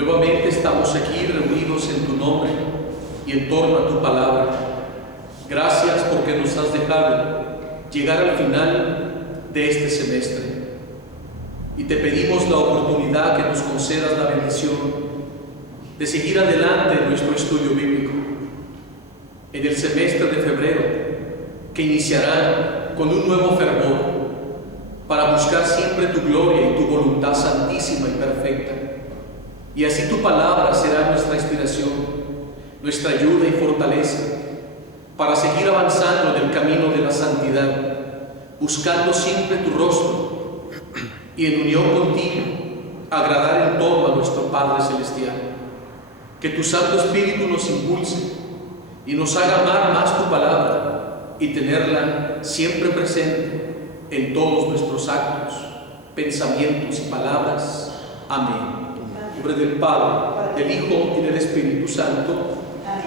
Nuevamente estamos aquí reunidos en tu nombre y en torno a tu palabra. Gracias porque nos has dejado llegar al final de este semestre. Y te pedimos la oportunidad que nos concedas la bendición de seguir adelante en nuestro estudio bíblico. En el semestre de febrero, que iniciará con un nuevo fervor para buscar siempre tu gloria y tu voluntad santísima y perfecta. Y así tu palabra será nuestra inspiración, nuestra ayuda y fortaleza para seguir avanzando en el camino de la santidad, buscando siempre tu rostro y en unión contigo agradar en todo a nuestro Padre Celestial. Que tu Santo Espíritu nos impulse y nos haga amar más tu palabra y tenerla siempre presente en todos nuestros actos, pensamientos y palabras. Amén. En nombre del Padre, del Hijo y del Espíritu Santo.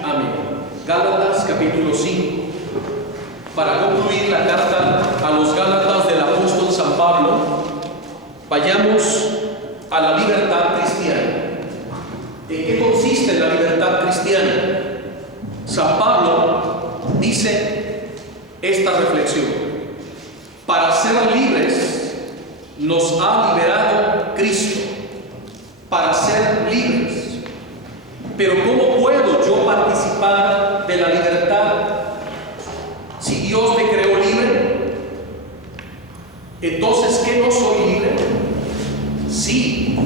Amén. Gálatas capítulo 5. Para concluir la carta a los Gálatas del apóstol San Pablo, vayamos a la libertad cristiana. ¿En qué consiste la libertad cristiana? San Pablo dice esta reflexión: para ser libres nos ha liberado Cristo. Para ser libres. Pero ¿cómo puedo yo participar de la libertad si Dios me creó libre? Entonces, ¿qué no soy libre? Sí,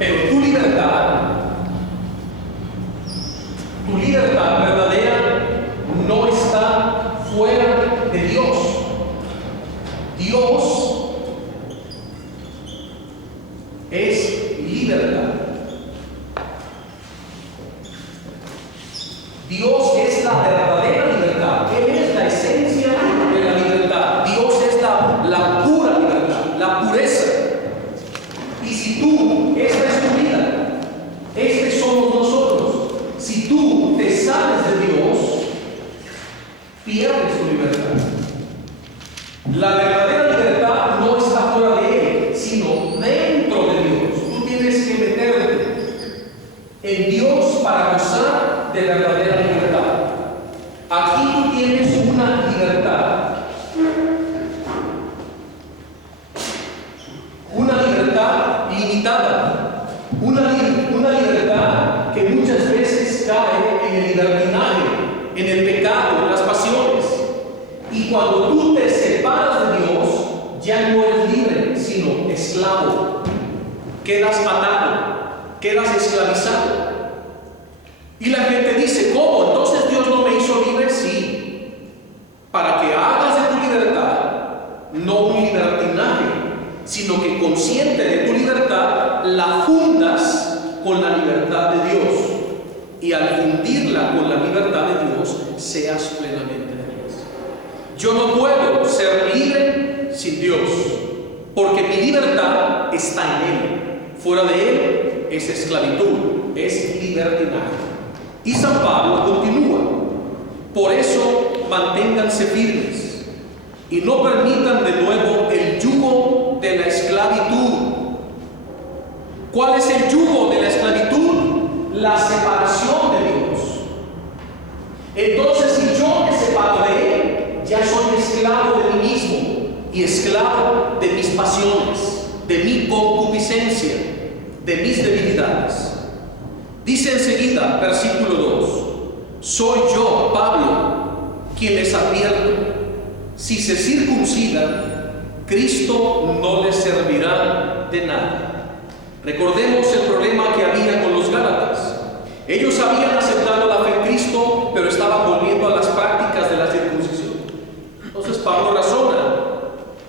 pero tu libertad verdadera no está fuera de Dios. Dios es libertad. Dios es la verdadera libertad. Él es la esencia de la libertad. Dios es la pura libertad, la pureza. Y si tú, esta es tu vida, este somos nosotros. Si tú te sales de Dios, pierdes tu libertad. La verdadera libertad no está fuera de Él, sino dentro de Dios. Tú tienes que meterte en Dios para gozar de verdadera libertad. Aquí tú tienes una libertad. Una libertad limitada. Una libertad que muchas veces cae en el libertinaje, en el pecado, en las pasiones. Y cuando tú te separas de Dios, ya no eres libre, sino esclavo. Quedas atado, quedas esclavizado. Y la gente dice: ¿cómo? ¿Entonces Dios no me hizo libre? Sí. Para que hagas de tu libertad no un libertinaje, sino que consciente de tu libertad la fundas con la libertad de Dios. Y al fundirla con la libertad de Dios, seas plenamente feliz. Yo no puedo ser libre sin Dios, porque mi libertad está en Él. Fuera de Él es esclavitud, es libertinaje. Y San Pablo continúa: por eso manténganse firmes y no permitan de nuevo el yugo de la esclavitud. ¿Cuál es el yugo de la esclavitud? La separación de Dios. Entonces, si yo me separo de Él, ya soy esclavo de mí mismo y esclavo de mis pasiones, de mi concupiscencia, de mis debilidades. Dice enseguida, versículo 2: soy yo, Pablo, quien les advierto: si se circuncidan, Cristo no les servirá de nada. Recordemos el problema que había con los Gálatas. Ellos habían aceptado la fe en Cristo, pero estaban volviendo a las prácticas de la circuncisión. Entonces Pablo razona: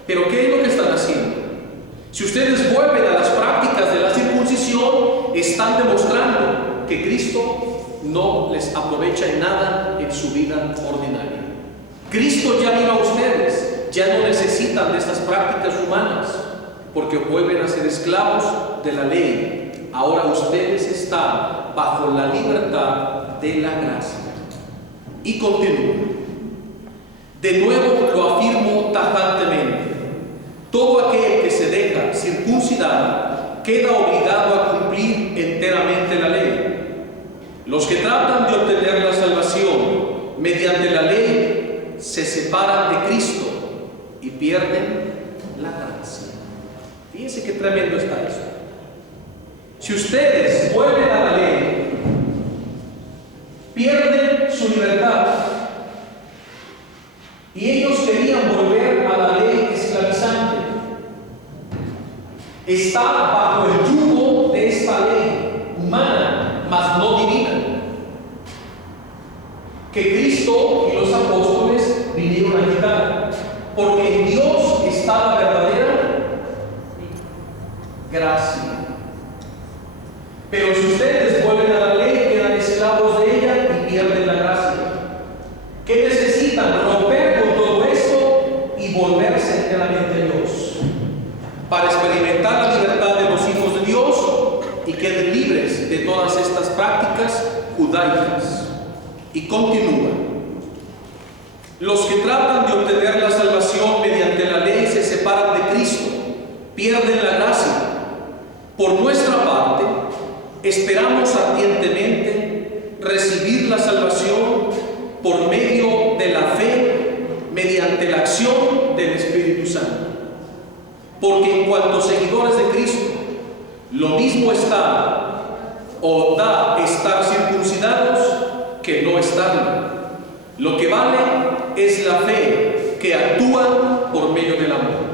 ¿pero qué es lo que están haciendo? Si ustedes vuelven a las prácticas de la circuncisión, están demostrando que Cristo no les aprovecha en nada en su vida ordinaria. Cristo ya vino a ustedes, ya no necesitan de estas prácticas humanas, porque vuelven a ser esclavos de la ley. Ahora ustedes están bajo la libertad de la gracia. Y continúa: de nuevo lo afirmo tajantemente: todo aquel que se deja circuncidar queda obligado a cumplir enteramente Los que tratan de obtener la salvación mediante la ley se separan de Cristo y pierden la gracia. Fíjense qué tremendo está esto. Si ustedes vuelven a la ley, pierden su libertad. Y ellos querían volver a la ley esclavizante. Está bajo el yugo de esta ley humana, mas no divina, que Cristo y los apóstoles vinieron a quitar, porque en Dios está la verdadera gracia. Pero si ustedes vuelven a la ley, quedan esclavos de ella y pierden la gracia. ¿Qué necesitan? Romper con todo esto y volverse enteramente a Dios, para experimentar la libertad de los hijos de Dios y queden libres de todas estas prácticas judaicas. Y continúa: los que tratan de obtener la salvación mediante la ley se separan de Cristo, pierden la gracia. Por nuestra parte, esperamos ardientemente recibir la salvación por medio de la fe, mediante la acción del Espíritu Santo. Porque en cuanto seguidores de Cristo, lo mismo está o da estar circuncidados que no estarlo. Lo que vale es la fe que actúa por medio del amor.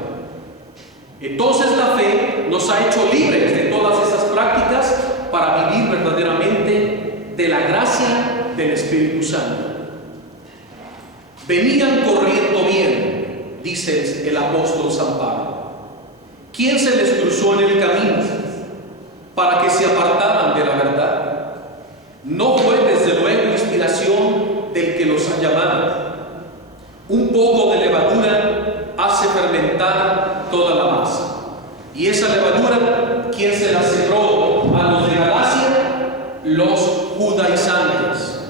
Entonces la fe nos ha hecho libres de todas esas prácticas para vivir verdaderamente de la gracia del Espíritu Santo. Venían corriendo bien, dice el apóstol San Pablo. ¿Quién se les cruzó en el camino para que se apartaran de la verdad? No fue desde luego inspiración del que los ha llamado. Un poco de levadura hace fermentar toda la masa. Y esa levadura, ¿quién se la sembró a los de Galacia? Los judaizantes.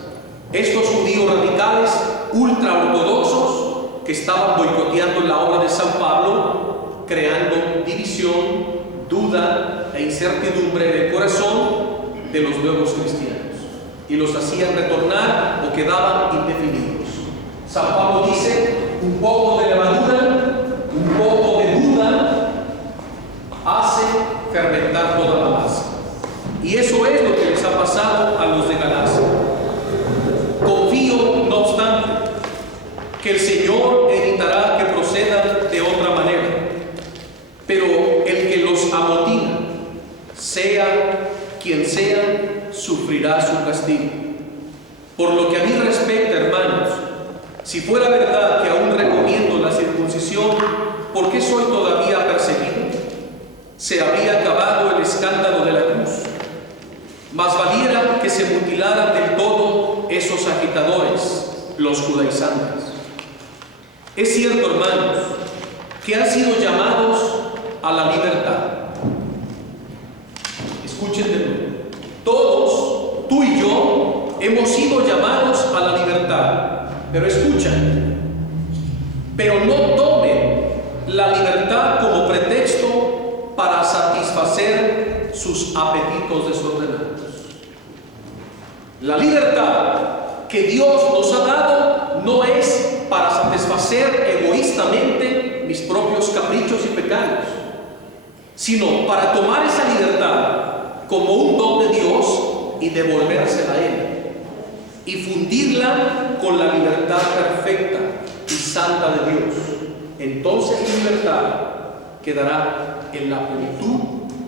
Estos judíos radicales, ultra ortodoxos, que estaban boicoteando la obra de San Pablo, creando división, duda e incertidumbre en el corazón de los nuevos cristianos, y los hacían retornar o quedaban indefinidos. San Pablo dice: un poco de levadura, un poco de duda hace fermentar toda la masa. Y eso es lo que les ha pasado a los de Galacia. Confío, no obstante, que el Señor evitará que procedan de otra manera, pero el que los amotina, sea quien sea, sufrirá su castigo. Por lo que a mí respecta, hermanos, si fuera verdad que aún recomiendo la circuncisión, ¿por qué soy todavía perseguido? Se habría acabado el escándalo de la cruz. Más valiera que se mutilaran del todo esos agitadores, los judaizantes. Es cierto, hermanos, que han sido llamados a la libertad. Escuchen de nuevo. Todos, tú y yo, hemos sido llamados a la libertad. Pero escuchen, pero no tomen la libertad como pretexto para satisfacer sus apetitos desordenados. La libertad que Dios nos ha dado no es para satisfacer egoístamente mis propios caprichos y pecados, sino para tomar esa libertad como un don de Dios y devolvérsela a Él, y fundirla con la libertad perfecta y santa de Dios. Entonces la libertad quedará en la plenitud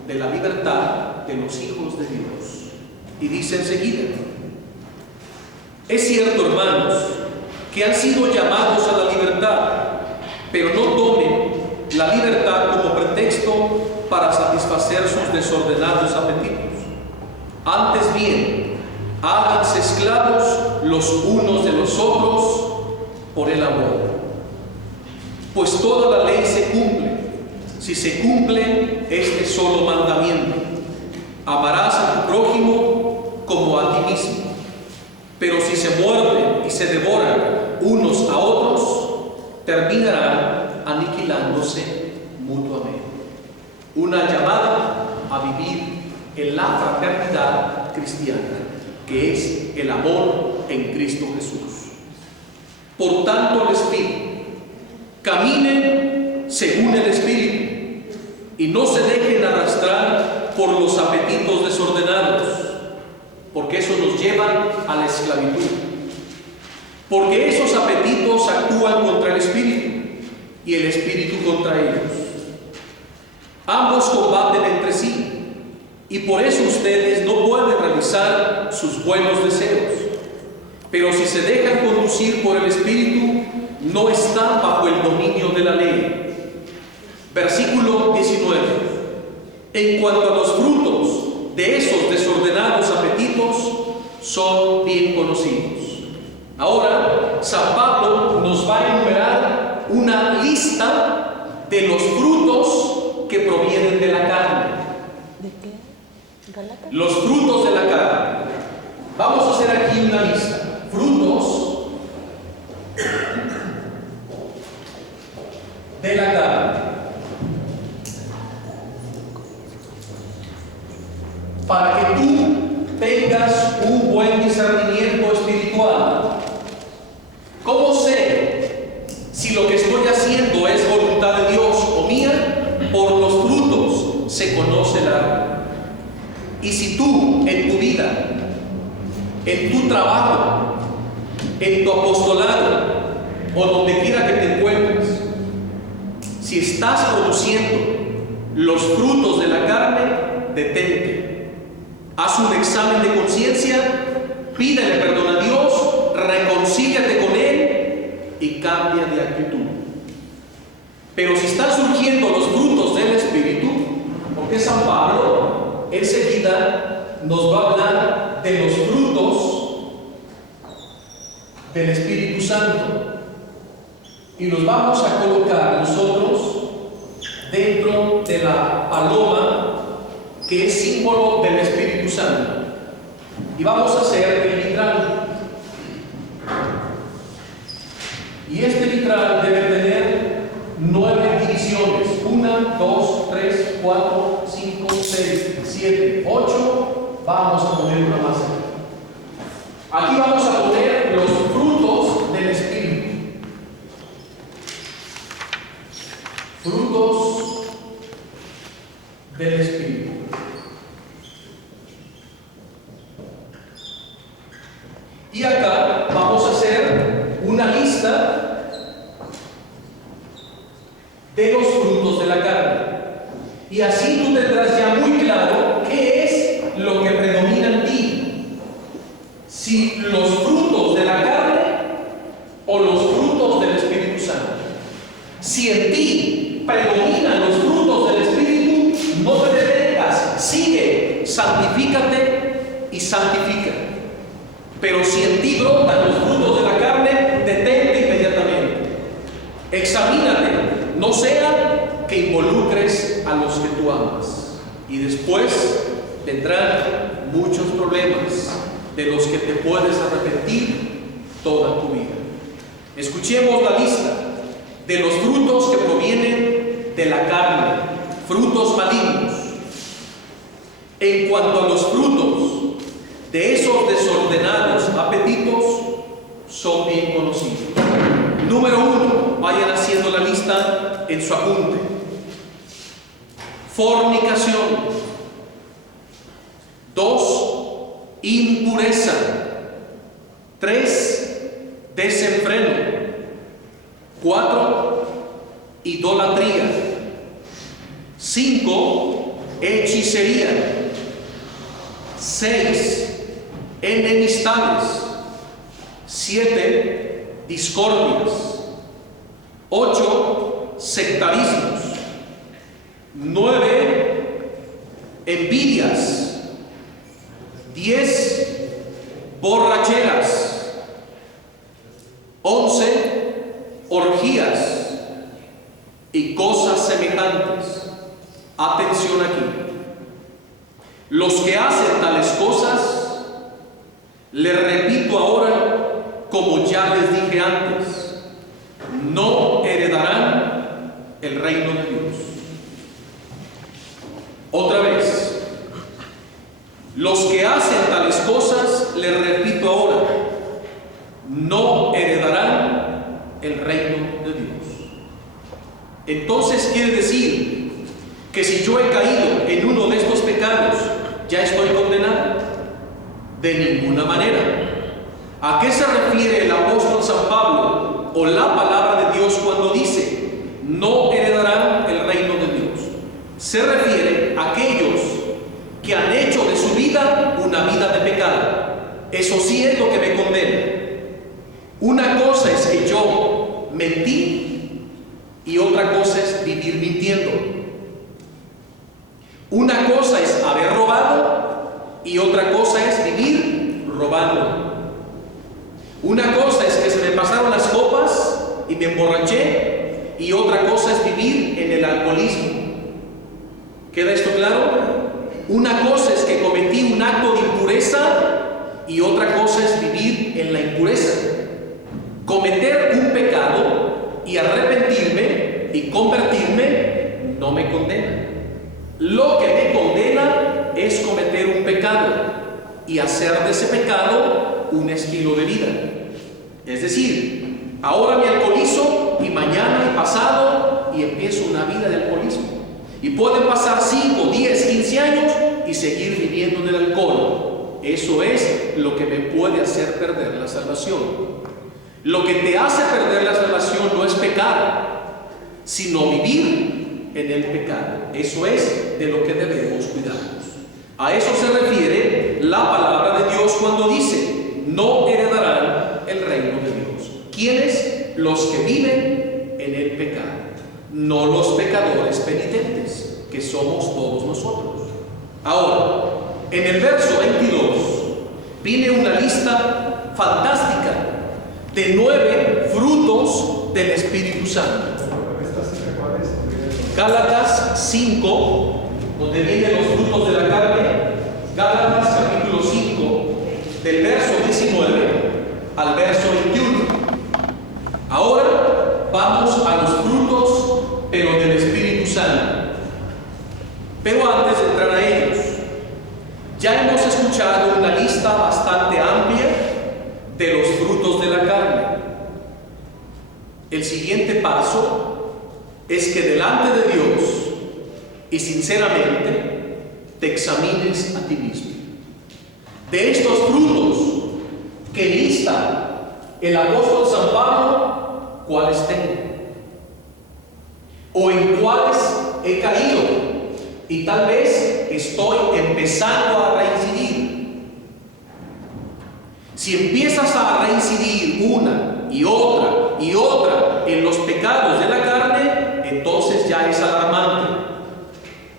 de la libertad de los hijos de Dios. Y dice enseguida: es cierto, hermanos, que han sido llamados a la libertad, pero no tomen la libertad como pretexto para satisfacer sus desordenados apetitos. Antes bien, háganse esclavos los unos de los otros por el amor. Pues toda la ley se cumple, si se cumple este solo mandamiento: amarás a tu prójimo como a ti mismo. Pero si se muerden y se devoran unos a otros, terminarán aniquilándose mutuamente. Una llamada a vivir en la fraternidad cristiana. que es el amor en Cristo Jesús. Por tanto les pido, caminen según el Espíritu y no se dejen arrastrar por los apetitos desordenados, porque eso nos lleva a la esclavitud. Porque esos apetitos actúan contra el Espíritu y el Espíritu contra ellos. Ambos combaten entre sí y por eso ustedes no pueden realizar sus buenos deseos. Pero si se dejan conducir por el Espíritu, no están bajo el dominio de la ley. Versículo 19. En cuanto a los frutos de esos desordenados apetitos, son bien conocidos. Ahora, San Pablo nos va a enumerar una lista de los frutos que provienen de la carne. ¿De qué? ¿Gálatas? Los frutos de la carne. Vamos a hacer aquí una lista. Frutos de la carne. Para que tú tengas un buen discernimiento espiritual. ¿Cómo sé si lo que estoy haciendo es voluntad de Dios o mía? Por los frutos se conoce el árbol. Y si tú en tu vida, en tu trabajo, en tu apostolado o donde quiera que te encuentres, si estás produciendo los frutos de la carne, detente. Haz un examen de conciencia, pídele perdón a Dios, reconcíliate con Él y cambia de actitud. Pero si están surgiendo los frutos del Espíritu, porque San Pablo enseguida nos va a hablar de los frutos del Espíritu Santo y los vamos a colocar nosotros dentro de la paloma, que es símbolo del Espíritu Santo, y vamos a hacer el vitral. Y este vitral debe tener 9 divisiones: 1, 2, 3, 4, 5, 6, 7, 8. Vamos a poner una más aquí. Aquí vamos a poner los frutos del Espíritu. Frutos del Espíritu. Y acá vamos a hacer una lista de los frutos de la carne. Y así tú tendrás ya muy claro qué es lo que predomina en ti. Si los frutos de la carne o los frutos del Espíritu Santo. Si en ti predominan los frutos del Espíritu, no te detengas, sigue, santifícate y santifica. Pero si en ti brotan los frutos de la carne, detente inmediatamente. Examínate, no sea que involucres a los que tú amas. Y después tendrán muchos problemas de los que te puedes arrepentir toda tu vida. Escuchemos la lista de los frutos que provienen de la carne, frutos malignos. En cuanto a los frutos de esos desordenados apetitos, son bien conocidos. Número 1, vayan haciendo la lista en su apunte. Fornicación. 2, impureza. 3, desenfreno. 4, idolatría. 5, hechicería. 6, enemistades. 7, discordias. 8, sectarismos. 9, envidias. 10, borracheras. 11, orgías y cosas semejantes. Atención aquí. Los que hacen tales cosas, les repito ahora, como ya les dije antes, no heredarán el reino de Dios. Otra vez, Los que hacen tales cosas, les repito ahora, no heredarán el reino de Dios. Entonces quiere decir que si yo he caído en uno de estos pecados, ¿ya estoy condenado? De ninguna manera. ¿A qué se refiere el apóstol San Pablo o la palabra de Dios cuando dice no heredarán el reino de Dios? Se refiere a aquellos que han hecho de su vida una vida de pecado. Eso sí es lo que me condena. Una cosa es que yo mentí y otra cosa es vivir mintiendo. Una cosa es haber robado y otra cosa es vivir robando. Una cosa es que se me pasaron las copas y me emborraché y otra cosa es vivir en el alcoholismo. ¿Queda esto claro? Una cosa es que cometí un acto de impureza y otra cosa es vivir en la impureza. Cometer un pecado y arrepentirme y convertirme no me condena. Lo que me condena es cometer un pecado y hacer de ese pecado un estilo de vida. Es decir, ahora me alcoholizo y mañana y pasado y empiezo una vida de alcoholismo. Y pueden pasar 5, 10, 15 años y seguir viviendo en el alcohol. Eso es lo que me puede hacer perder la salvación. Lo que te hace perder la salvación no es pecar, sino vivir en el pecado. Eso es de lo que debemos cuidarnos. A eso se refiere la palabra de Dios cuando dice, no heredarán el reino de Dios. ¿Quiénes? Los que viven en el pecado, no los pecadores penitentes, que somos todos nosotros. Ahora, en el verso 22 viene una lista fantástica de 9 frutos del Espíritu Santo. Gálatas 5, donde vienen los frutos de la carne. Gálatas capítulo 5, del verso 19 al verso 21. Ahora vamos a los frutos, pero del Espíritu Santo. Pero antes de entrar a ellos, ya hemos escuchado una lista bastante amplia de los frutos de la carne. El siguiente paso es que delante de Dios y sinceramente te examines a ti mismo. De estos frutos que lista el apóstol San Pablo, ¿cuáles tengo? ¿O en cuáles he caído? Y tal vez estoy empezando a reincidir. Si empiezas a reincidir una y otra en los pecados de la carne, entonces ya es alarmante,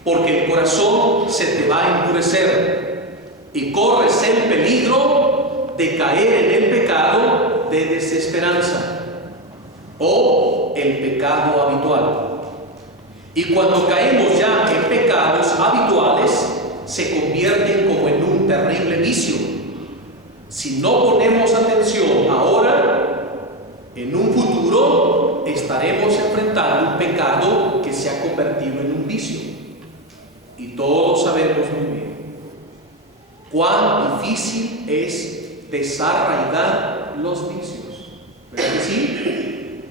porque el corazón se te va a endurecer y corres el peligro de caer en el pecado de desesperanza o el pecado habitual. Y cuando caemos ya en pecados habituales, se convierten como en un terrible vicio. Si no ponemos atención ahora, en un futuro estaremos enfrentando un pecado que se ha convertido en un vicio. Y todos sabemos muy bien cuán difícil es desarraigar los vicios. ¿Verdad que sí?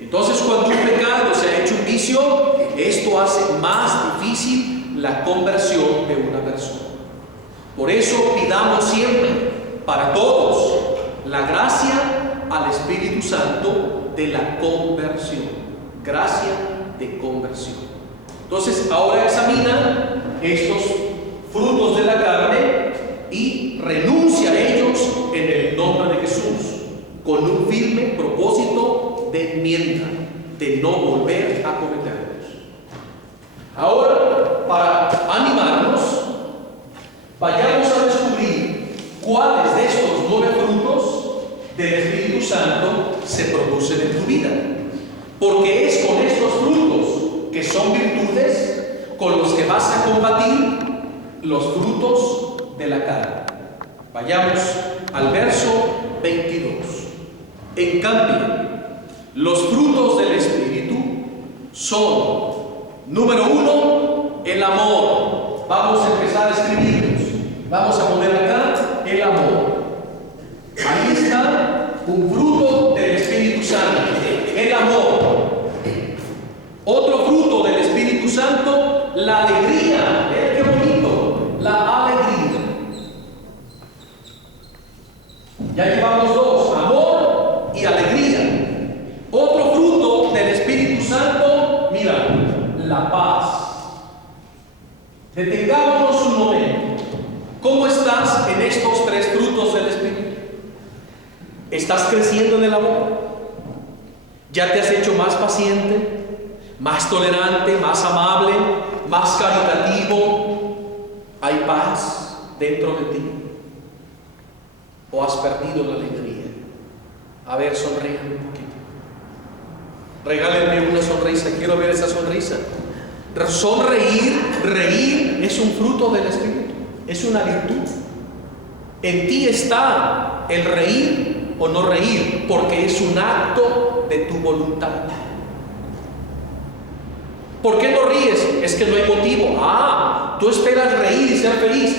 Entonces, cuando un pecado se ha hecho un vicio, esto hace más difícil la conversión de una persona. Por eso pidamos siempre para todos la gracia al Espíritu Santo de la conversión. Gracia de conversión. Entonces, ahora examina estos frutos de la carne y renuncia a ellos en el nombre de Jesús, con un firme propósito de enmienda, de no volver a cometerlos. Ahora, para animarnos, vayamos a descubrir cuáles de estos 9 frutos del Espíritu Santo se producen en tu vida. Porque es con estos frutos, que son virtudes, con los que vas a combatir los frutos de la carne. Vayamos al verso 22. En cambio, los frutos del Espíritu son, número 1, el amor. Vamos a empezar a escribirlos. Vamos un fruto del Espíritu Santo, el amor. Otro fruto del Espíritu Santo, la alegría. Qué bonito, la alegría. Ya llevamos dos, amor y alegría. Otro fruto del Espíritu Santo, mira, la paz. Detengámonos un momento. ¿Cómo estás en estos tres frutos del Espíritu? ¿Estás creciendo en el amor? ¿Ya te has hecho más paciente, más tolerante, más amable, más caritativo? ¿Hay paz dentro de ti? ¿O has perdido la alegría? A ver, sonríame un poquito. Regálenme una sonrisa, quiero ver esa sonrisa. Sonreír, reír es un fruto del Espíritu, es una virtud. En ti está el reír o no reír, porque es un acto de tu voluntad. ¿Por qué no ríes? Es que no hay motivo. Tú esperas reír y ser feliz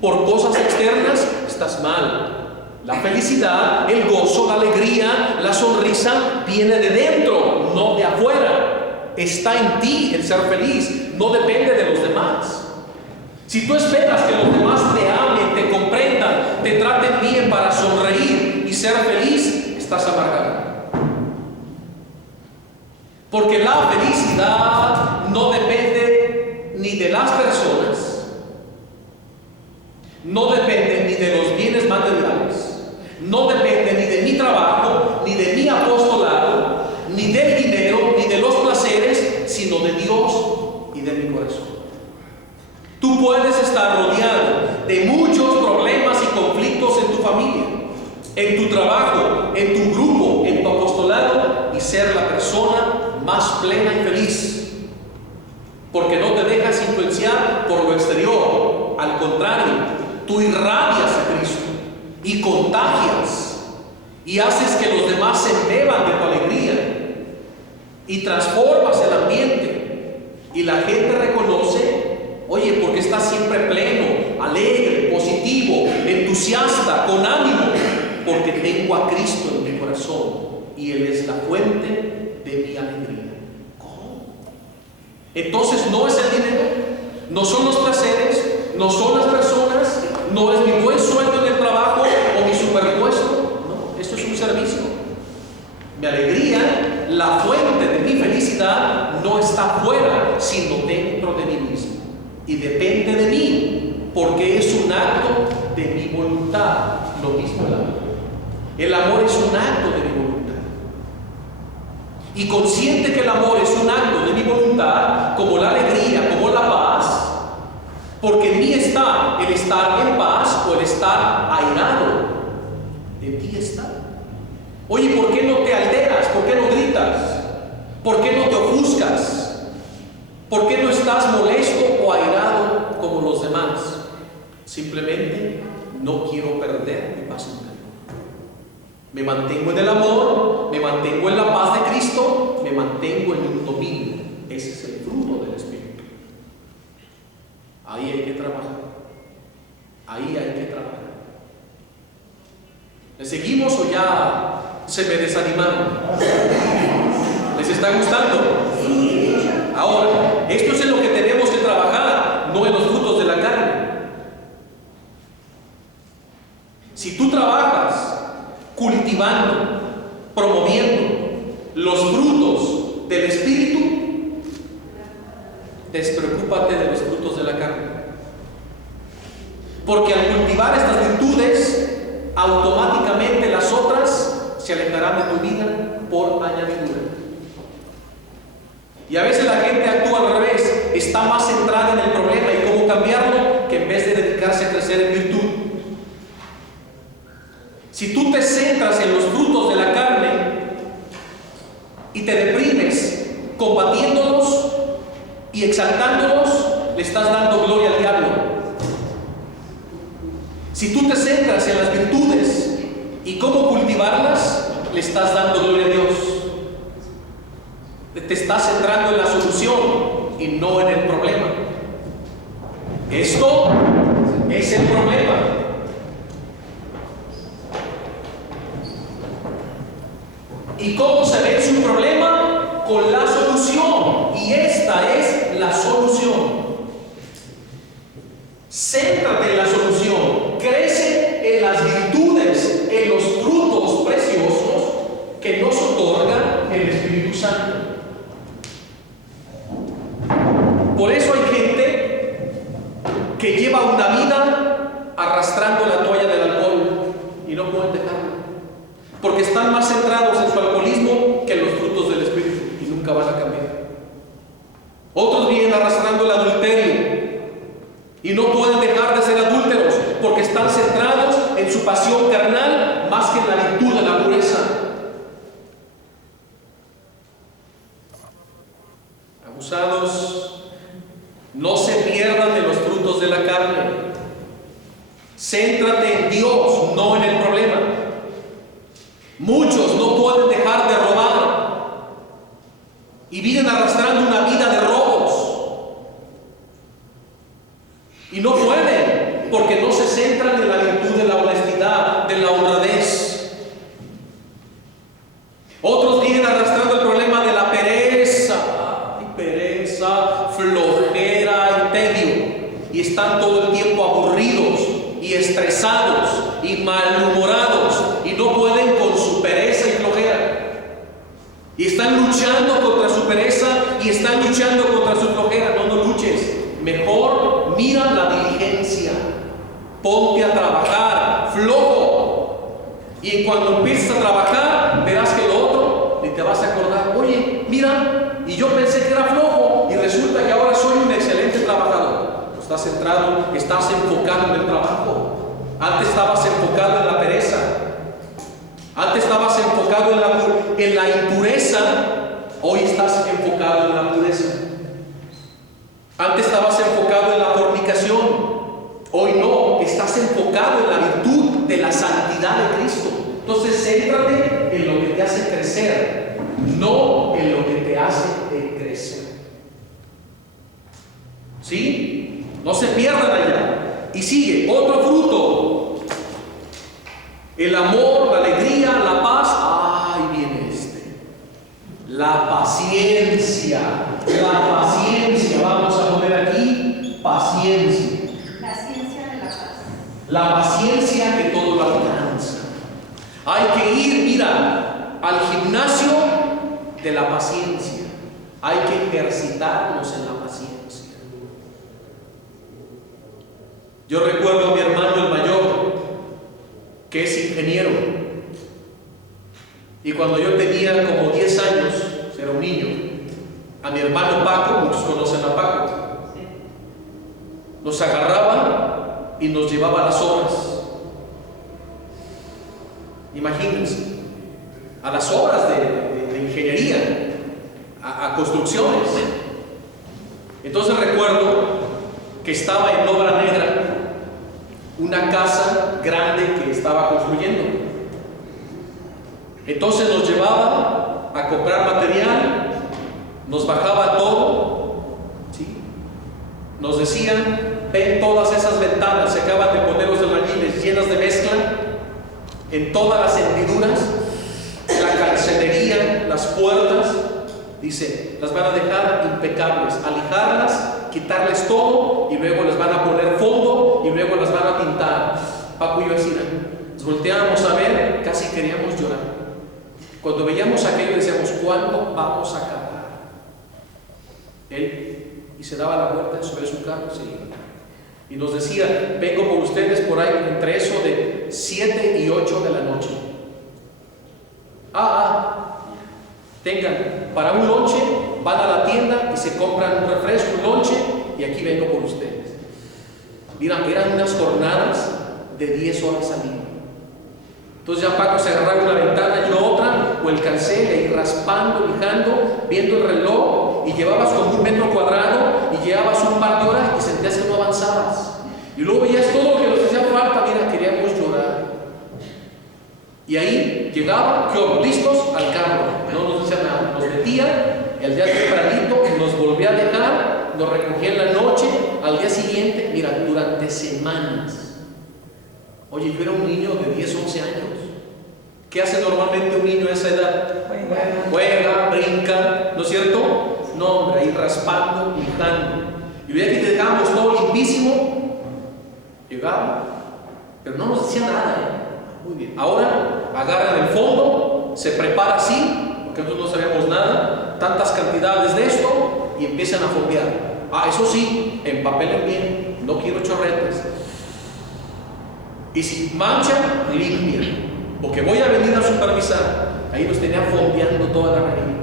por cosas externas, estás mal. La felicidad, el gozo, la alegría, la sonrisa viene de dentro, no de afuera. Está en ti el ser feliz, no depende de los demás. Si tú esperas que los demás te amen, te comprendan, te traten bien para sonreír y ser feliz, estás amargado. Porque la felicidad no depende ni de las personas, no depende ni de los bienes materiales, no depende ni de mi trabajo, ni de mi apostolado, ni del dinero, ni de los placeres, sino de Dios y de mi corazón. Tú puedes estar rodeado de muchos problemas y conflictos en tu familia, en tu trabajo, en tu grupo, en tu apostolado, y ser la persona más plena y feliz, porque no te dejas influenciar por lo exterior. Al contrario, tú irradias a Cristo y contagias y haces que los demás se beban de tu alegría y transformas el ambiente, y la gente reconoce, oye, porque estás siempre pleno, alegre, positivo, entusiasta, con ánimo, porque tengo a Cristo en mi corazón y Él es la fuente de mi alegría. ¿Cómo? Entonces no es el dinero, no son los placeres, no son las personas, no es mi buen sueldo en el trabajo o mi superpuesto. No, esto es un servicio. Mi alegría, la fuente de mi felicidad, no está fuera, sino dentro de mí mismo. Y depende de mí, porque es un acto de mi voluntad. Lo mismo el amor. El amor es un acto de mi voluntad. Y consciente que el amor es un acto de mi voluntad, como la alegría, como la paz, porque en mí está el estar en paz o el estar airado. En ti está. Oye, ¿por qué no te alteras? ¿Por qué no gritas? ¿Por qué no te ofuscas? ¿Por qué no estás molesto o airado como los demás? Simplemente no quiero perder mi paz interior. Me mantengo en el amor, me mantengo en la paz de Cristo, me mantengo en un dominio. Ese es el fruto del Espíritu. Ahí hay que trabajar. Ahí hay que trabajar. ¿Le seguimos o ya se me desanimaron? ¿Les está gustando? Ahora, esto es en lo que tenemos que trabajar, no en los frutos de la carne. Si tú trabajas cultivando, promoviendo los frutos del Espíritu, despreocúpate de los frutos de la carne. Porque al cultivar estas virtudes, automáticamente las otras se alejarán de tu vida por añadidura. Y a veces la gente actúa al revés, está más centrada en el problema y cómo cambiarlo, que en vez de dedicarse a crecer en virtud. Si tú te centras en los frutos de la carne y te deprimes combatiéndolos y exaltándolos, le estás dando gloria al diablo. Si tú te centras en las virtudes y cómo cultivarlas, le estás dando gloria a Dios. Te estás centrando en la solución y no en el problema. Esto es el problema. ¿Y cómo se ve su problema? Con la solución. Y esta es la solución. Céntrate en la solución. Crece en las virtudes, en los frutos preciosos que nos otorga el Espíritu Santo. Por eso hay gente que lleva una vida arrastrando la toalla del alcohol y no pueden dejarlo, porque están más centrados en su alcoholismo que en los frutos del Espíritu y nunca van a cambiar. Otros vienen arrastrando el adulterio y no pueden dejar de ser adúlteros porque están centrados en su pasión carnal más que en la virtud de la pureza. Abusados, no se pierdan de los frutos de la carne. Céntrate en Dios, no en el problema. Muchos no pueden dejar de robar y vienen arrastrando una vida de robos. Y no pueden, porque no se centran en la virtud de la honestidad, de la honradez. Otros vienen arrastrando el problema de la pereza. Pereza, flojera y tedio, y están todo el tiempo aburridos y estresados y malhumorados y no pueden con su pereza y flojera, y están luchando contra su pereza y están luchando contra su flojera. No luches, mejor mira la diligencia, ponte a trabajar flojo, y cuando empieces a trabajar verás que lo otro ni te vas a acordar. Oye, mira, y yo pensé que era flojo y resulta que ahora soy un excelente trabajador. Estás centrado, estás enfocado en el trabajo. Antes estabas enfocado en la pereza. Antes estabas enfocado en la impureza. Hoy estás enfocado en la pureza. Antes estabas enfocado en la fornicación. Hoy no, estás enfocado en la virtud de la santidad de Cristo. Entonces céntrate en lo que te hace crecer, no en lo que te hace crecer. ¿Sí? No se pierdan allá. Y sigue, otro fruto. El amor, la alegría, la paz. Ahí viene este. La paciencia. La paciencia. Vamos a poner aquí paciencia. La ciencia de la paz. La paciencia que todo lo alcanza. Hay que ir, mira, al gimnasio de la paciencia. Hay que ejercitarnos en la paciencia. Yo recuerdo a mi hermano el mayor, que es ingeniero, y cuando yo tenía como 10 años, era un niño, a mi hermano Paco, muchos conocen a Paco, nos agarraba y nos llevaba a las obras. Imagínense, a las obras de ingeniería, a construcciones. Entonces recuerdo que estaba en Obra Negra una casa grande que estaba construyendo. Entonces nos llevaba a comprar material, nos bajaba todo, ¿sí? Nos decían: ven, todas esas ventanas se acaban de poner los albañiles llenas de mezcla en todas las hendiduras, la calcenería, las puertas, dice, las van a dejar impecables, alijarlas, quitarles todo y luego les van a poner fondo y luego las van a pintar. Paco y yo así, nos volteábamos a ver, casi queríamos llorar. Cuando veíamos aquello decíamos: ¿cuándo vamos a acabar? Él, y se daba la vuelta sobre su carro, sí, y nos decía: vengo por ustedes por ahí entre eso de 7 y 8 de la noche. Tengan para un lonche, van a la tienda y se compran un refresco, un lonche, y aquí vengo por ustedes. Mira, eran unas jornadas de 10 horas al día. Entonces ya Paco se agarraba una ventana, yo otra, o el cancel, e ir raspando, lijando, viendo el reloj, y llevabas como 1 metro cuadrado y llevabas un par de horas y sentías que no avanzabas. Y luego veías todo lo que nos hacía falta, mira, queríamos llorar. Y ahí llegaban, listos al carro, no nos decían nada, nos metían, el día tempranito nos volvía a dejar, nos recogía en la noche, al día siguiente, mira, durante semanas. Oye, yo era un niño de 10, 11 años, ¿Qué hace normalmente un niño a esa edad? Juega, brinca, ¿no es cierto? No, hombre, ahí raspando, picando. Y veía que te dejábamos todo limpísimo. Llegaba, pero no nos decía nada, ¿eh? Muy bien. Ahora agarran el fondo, se prepara así, porque nosotros no sabíamos nada, tantas cantidades de esto, y empiezan a fondear. Eso sí, empapelen bien, no quiero chorretes. Y si manchan, limpian. Porque voy a venir a supervisar. Ahí nos tenía fondeando toda la raíz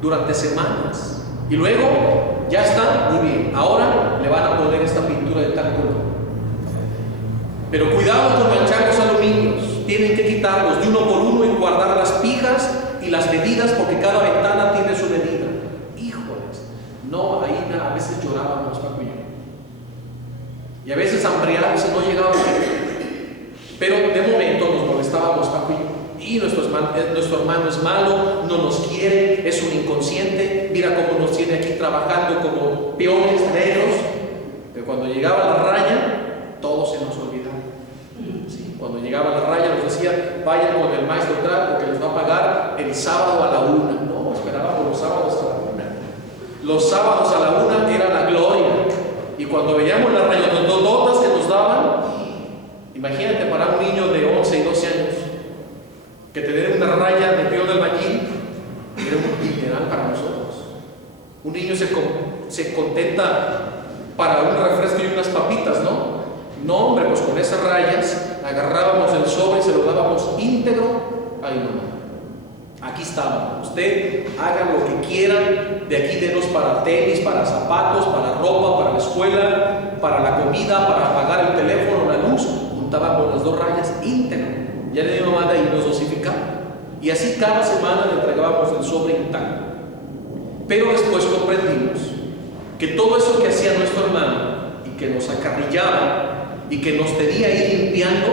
durante semanas. Y luego, ya está, muy bien. Ahora le van a poner esta pintura de tal color. Pero cuidado con mancharlos a los niños. Tienen que quitarlos de uno por uno y guardar las pijas y las medidas, porque cada ventana tiene su medida. Híjoles, no, ahí a veces llorábamos, Paco y yo. Y a veces hambriados y no llegábamos. Pero de momento nos molestábamos, Paco y yo. Y nuestro hermano es malo, no nos quiere, es un inconsciente, mira cómo nos tiene aquí trabajando como peones negros. Pero cuando llegaba la raya, todo se nos olvidaba. ¿Sí? Cuando llegaba la raya nos decía, vayan con el maestro tal, porque les va a pagar el sábado a la 1. No, esperábamos los sábados a la 1. Los sábados a la 1 era la gloria. Y cuando veíamos las rayonotas que nos daban, imagínate para un niño de 11 y 12 años, que te den una raya de peón del albañil, era un literal para nosotros. Un niño se contenta para un refresco y unas papitas, ¿no? No, hombre, pues con esas rayas agarrábamos el sobre y se lo dábamos íntegro. Ay, no, aquí estaba. Usted haga lo que quiera, de aquí denos para tenis, para zapatos, para ropa, para la escuela, para la comida, para pagar el teléfono, la luz. Juntábamos las 2 rayas íntegro. Ya le dio mamá y nos dosificaba. Y así cada semana le entregábamos el sobre intacto. Pero después comprendimos que todo eso que hacía nuestro hermano y que nos acarrillaba y que nos tenía ir limpiando,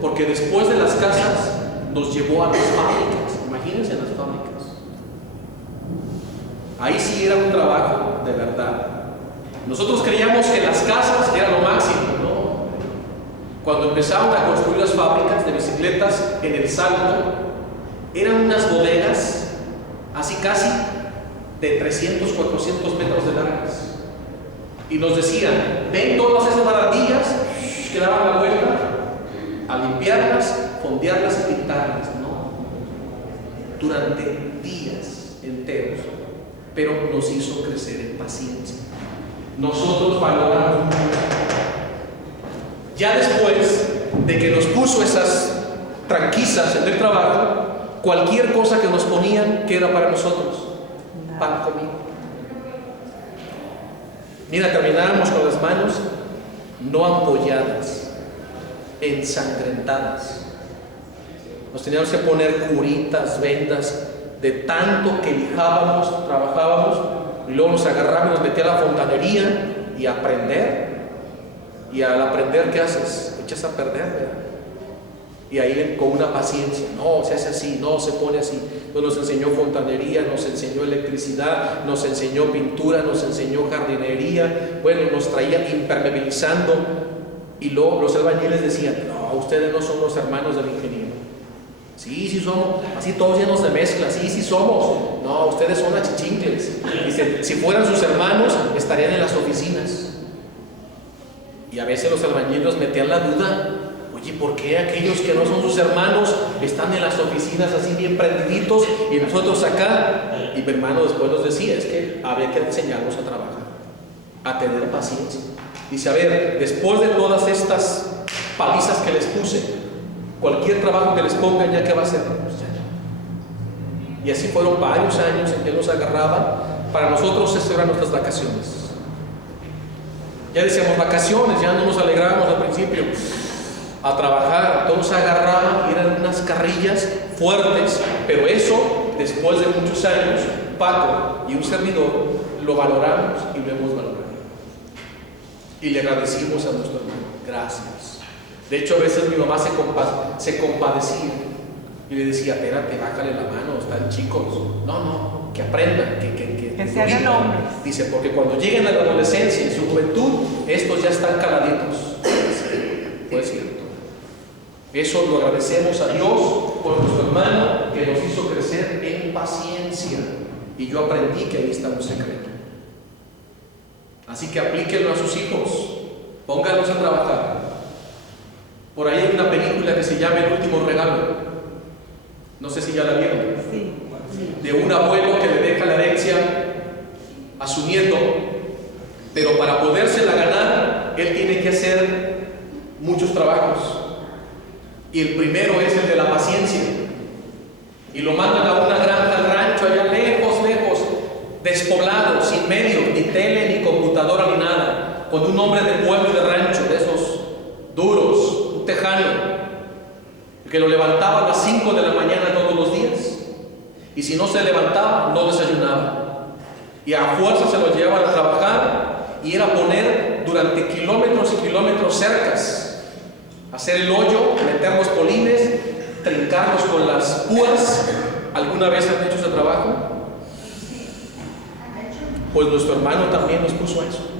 porque después de las casas nos llevó a las fábricas. Imagínense las fábricas. Ahí sí era un trabajo de verdad. Nosotros creíamos que las casas era lo máximo, ¿no? Cuando empezaron a construir las fábricas de bicicletas en el Salto, eran unas bodegas así casi de 300, 400 metros de largas. Y nos decían, ven todas esas barandillas que daban la vuelta, a limpiarlas, fondearlas y pintarlas. No, durante días enteros. Pero nos hizo crecer en paciencia. Nosotros valoramos mucho. Ya después de que nos puso esas tranquisas en el trabajo, cualquier cosa que nos ponían, que era para nosotros, pan comido. Mira, terminábamos con las manos no ampolladas, ensangrentadas. Nos teníamos que poner curitas, vendas, de tanto que lijábamos, trabajábamos, y luego nos agarramos y nos metía a la fontanería y a aprender. Y al aprender, ¿qué haces? Echas a perder, ¿verdad? Y ahí con una paciencia, no, se hace así, no, se pone así. Entonces nos enseñó fontanería, nos enseñó electricidad, nos enseñó pintura, nos enseñó jardinería. Bueno, nos traía impermeabilizando. Y luego los albañiles decían, no, ustedes no son los hermanos del ingeniero. Sí, sí somos, así todos llenos de mezcla, sí, sí somos. No, ustedes son achichincles. Dice, si fueran sus hermanos, estarían en las oficinas. Y a veces los albañiles metían la duda, oye, ¿por qué aquellos que no son sus hermanos están en las oficinas así bien prendiditos y nosotros acá? Y mi hermano después nos decía, es que había que enseñarlos a trabajar, a tener paciencia. Dice, a ver, después de todas estas palizas que les puse, cualquier trabajo que les pongan, ¿ya qué va a hacer? Pues ya. Y así fueron varios años en que los agarraban. Para nosotros esas eran nuestras vacaciones. Ya decíamos vacaciones, ya no nos alegrábamos al principio a trabajar, todos agarraban y eran unas carrillas fuertes, pero eso, después de muchos años, Paco y un servidor lo valoramos y lo hemos valorado. Y le agradecimos a nuestro hermano, gracias. De hecho, a veces mi mamá se compadecía y le decía, espérate, bájale la mano, están chicos. No, que aprendan, que se hagan hombres. Dice, porque cuando lleguen a la adolescencia y su juventud, estos ya están caladitos. Fue cierto. Eso lo agradecemos a Dios con nuestro hermano que nos hizo crecer en paciencia. Y yo aprendí que ahí está un secreto. Así que aplíquenlo a sus hijos, pónganlos a trabajar. Por ahí hay una película que se llama El último regalo. No sé si ya la vieron. Sí. De un abuelo que le deja la herencia a su nieto, pero para podérsela ganar, él tiene que hacer muchos trabajos. Y el primero es el de la paciencia. Y lo mandan a una granja, al rancho, allá lejos, lejos, despoblado, sin medios, ni tele, ni computadora, ni nada, con un hombre de pueblo y de rancho, de esos duros, un tejano, que lo levantaba a las 5 de la mañana todos los días. Y si no se levantaba, no desayunaba. Y a fuerza se lo llevaban a trabajar, y era poner durante kilómetros y kilómetros cercas, hacer el hoyo, meter los polines, trincarlos con las púas. ¿Alguna vez han hecho ese trabajo? Pues nuestro hermano también nos puso eso.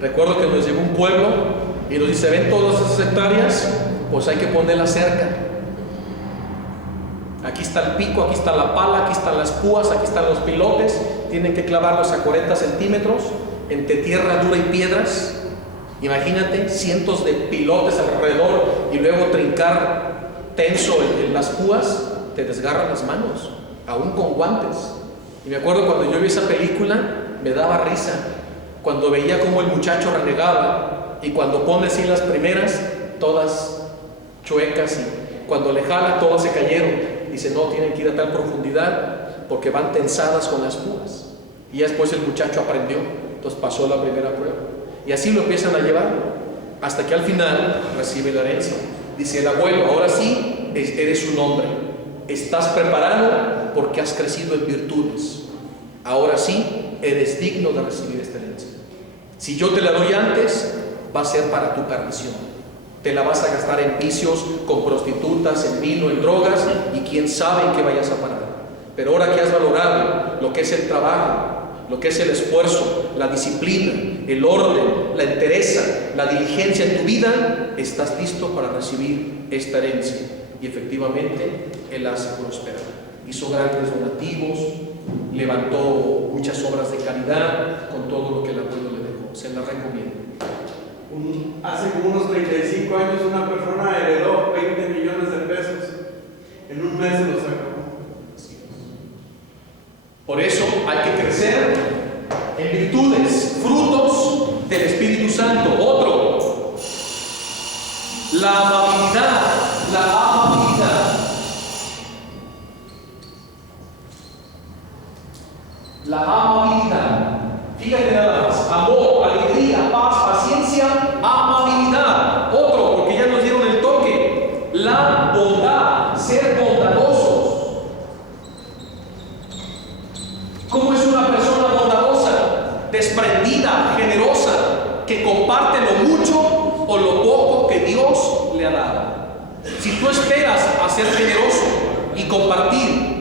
Recuerdo que nos llegó un pueblo y nos dice: ven todas esas hectáreas, pues hay que poner la cerca. Aquí está el pico, aquí está la pala, aquí están las púas, aquí están los pilotes. Tienen que clavarlos a 40 centímetros entre tierra dura y piedras. Imagínate, cientos de pilotes alrededor, y luego trincar tenso en las púas. Te desgarran las manos, aún con guantes. Y me acuerdo cuando yo vi esa película, me daba risa cuando veía cómo el muchacho renegaba, y cuando pone así las primeras, todas chuecas, y cuando le jala, todas se cayeron. Dice: no, tienen que ir a tal profundidad porque van tensadas con las púas. Y después el muchacho aprendió, entonces pasó la primera prueba. Y así lo empiezan a llevar, hasta que al final recibe la herencia. Dice el abuelo: ahora sí, eres un hombre. Estás preparado porque has crecido en virtudes. Ahora sí, eres digno de recibir esta herencia. Si yo te la doy antes, va a ser para tu perdición. Te la vas a gastar en vicios, con prostitutas, en vino, en drogas, y quién sabe en qué vayas a parar. Pero ahora que has valorado lo que es el trabajo, lo que es el esfuerzo, la disciplina, el orden, la entereza, la diligencia en tu vida, estás listo para recibir esta herencia. Y efectivamente, Él hace prosperar. Hizo grandes donativos, levantó muchas obras de caridad con todo lo que el abuelo le dejó. Se la recomiendo. Hace como unos 35 años una persona heredó 20 millones de pesos. En un mes se los sacó. Por eso hay que crecer en virtudes, frutos del Espíritu Santo. Otro, la amabilidad, la amabilidad. La amabilidad. Fíjate nada más: amor, alegría, paz, paciencia, amabilidad. Otro, porque ya nos dieron el toque, la bondad, ser bondadosos. ¿Cómo es una persona bondadosa? Desprendida, generosa, que comparte lo mucho o lo poco que Dios le ha dado. Si tú esperas a ser generoso y compartir,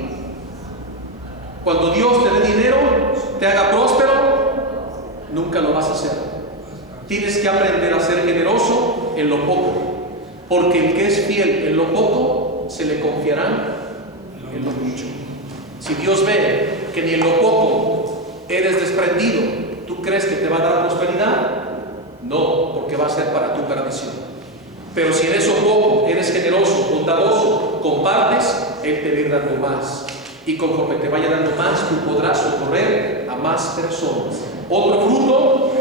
cuando Dios te dé dinero, te haga próspero, nunca lo vas a hacer. Tienes que aprender a ser generoso en lo poco, porque el que es fiel en lo poco, se le confiará en lo mucho. Si Dios ve que ni en lo poco eres desprendido, ¿tú crees que te va a dar prosperidad? No, porque va a ser para tu perdición. Pero si en eso poco eres generoso, bondadoso, compartes, Él te va a ir dando más. Y conforme te vaya dando más, tú podrás socorrer a más personas. Otro fruto,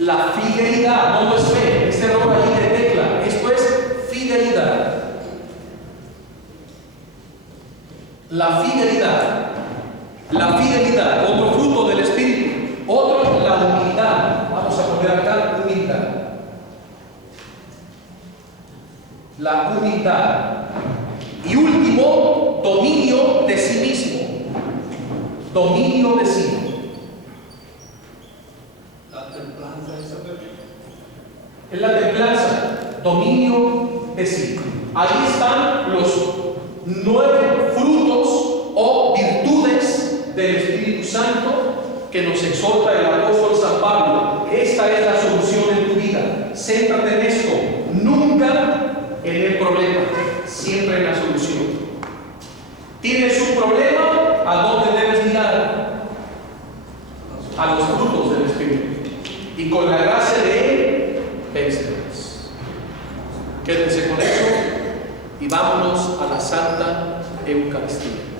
la fidelidad. No es fe, este error ahí de tecla. Esto es fidelidad. La fidelidad. La fidelidad, otro fruto del Espíritu. Otro, la humildad. Vamos a poner acá humildad. La humildad. Y último, dominio de sí mismo. Dominio de sí. La templanza, Isabel. Es la templanza, dominio de sí. Ahí están los 9 frutos o virtudes del Espíritu Santo que nos exhorta el apóstol San Pablo. Esta es la solución en tu vida. Céntrate en esto. Nunca en el problema, siempre en la solución. Tienes un problema, ¿a dónde debes mirar? A los frutos del Espíritu. Y con la gracia de Él, vencerás. Quédense con eso y vámonos a la Santa Eucaristía.